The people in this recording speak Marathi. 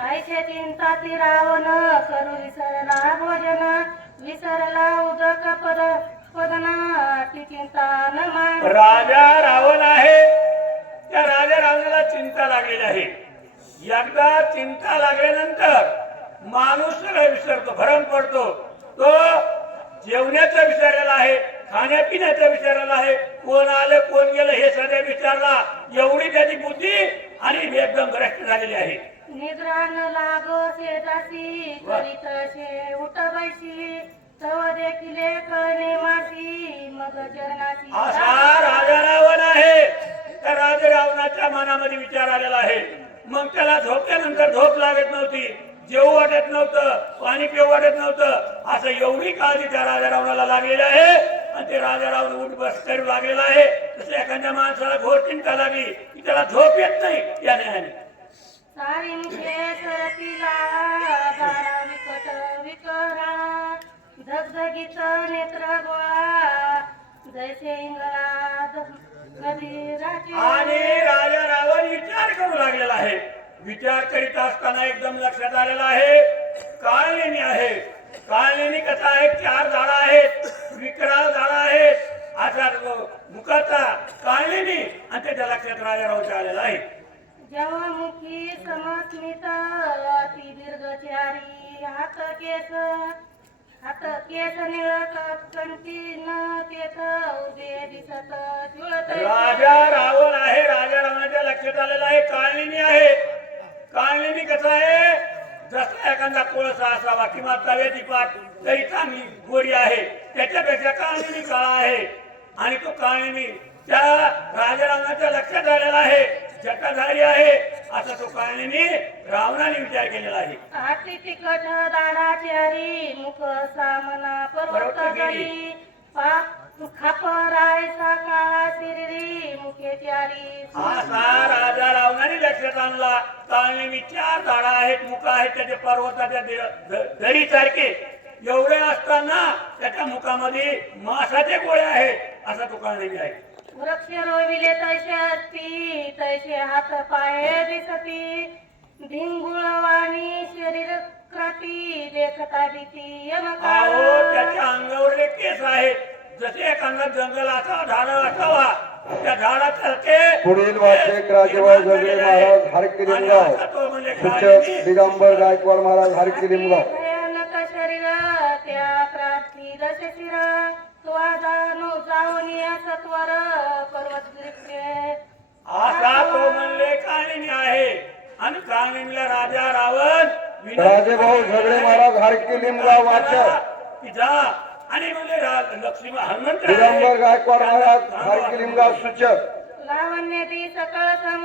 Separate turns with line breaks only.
आईचे चिंता ती रावण करू विसरला भोजन. विसरला उदक पद पदनाटी चिंता न मान.
राजा रावण आहे. त्या राजा रावणाला चिंता लागलेली आहे. एकदा चिंता लागल्यानंतर माणूस सगळं विसरतो भरम पडतो. तो जेवण्याचा विचारायला आहे खाण्यापिण्याचा विचारायला आहे. कोण आलं कोण गेलं हे सध्या विचारला. एवढी त्याची बुद्धी आणि एकदम भ्रष्ट झालेली आहे
निद्रा न लागो शेजासी करीत शे उठ बैशी तव देखिले कणे मासी मग जनासी
असा राजा रावण आहे. त्या राजा रावणाच्या मनामध्ये विचार आलेला आहे. मग त्याला झोपल्यानंतर झोप लागत नव्हती. जेवू वाटत नव्हतं पाणी पिऊ वाटत नव्हतं. असं एवढी काळजी त्या राजा रावणाला लागलेली आहे. आणि ते राजा रावण उठ बस करू लागलेला आहे. तसं एखाद्या माणसाला घोर चिंता लागली की त्याला झोप येत नाही या न्यायाने
धगधगीत नेत्र गोळा. जैसे
आणि राजा रावण विचार करू लागलेला आहे. विचार करीत असताना एकदम लक्षात आलेला आहे. काळलेणी आहे. काळलेणी कसा आहे चार झाडं आहेत. विकराळ झाडं आहेत असा मुखाचा काळलेणी आणि त्याच्या लक्षात राजा रावच्या आलेला आहे.
जेव्हा मुखी समस्मित अति दीर्घचारी हात केस हात केस निळत कंठी न तेथ उभे दिसत
राजा रावण आहे राजा रावणाच्या लक्षात आलेला आहे. काळलेणी आहे. काळलेणी कसं आहे? जसा एखादा कोळसा असावा किंवा तव्याची पाठ तरी चांगली गोरी आहे. त्याच्यापेक्षा काळलेणी काळा आहे. आणि तो काळलेणी त्या राजा रावणाच्या लक्षात आलेला आहे. जटाधारी आहे असा तो काळलेणी रावणाने विचार केलेला आहे.
हाती तिकट दाडाची हरी मुख सामना पर्वत. गरी. पाप खापराय काळा शिरी मुखे चारी
असा लक्षात आणला काळनेमी चार झाडं आहेत मुख आहेत त्याचे पर्वताच्या दरी सारखे एवढे असताना त्याच्या मुखामध्ये मासाचे गोळे आहेत असा तो काळनेमी आहे.
वृक्ष रोविले तैसे असती तैसे हात पाय दिसती. धिंगुळवाणी शरीर क्रती देखता भीती
त्याच्या अंगावरले केस आहेत. जसे एखादा जंगल असावा झाड असावा त्या झाडासारखे
पुढील वाचक राजेबाई झगडे महाराज हारकी लिमगाव
म्हणजे
शिक्षक. दिगंबर गायकवाड महाराज हारकी लिमगाव
असा तो म्हणले आहे. आणि राजा रावण
राजेभाऊ झगडे महाराज हारकी लिमगाव वाचक
की जा आणि म्हणजे लक्ष्मी हनुमंत
गायकवाड महाराज सूचक.
लावण्य सकळ सम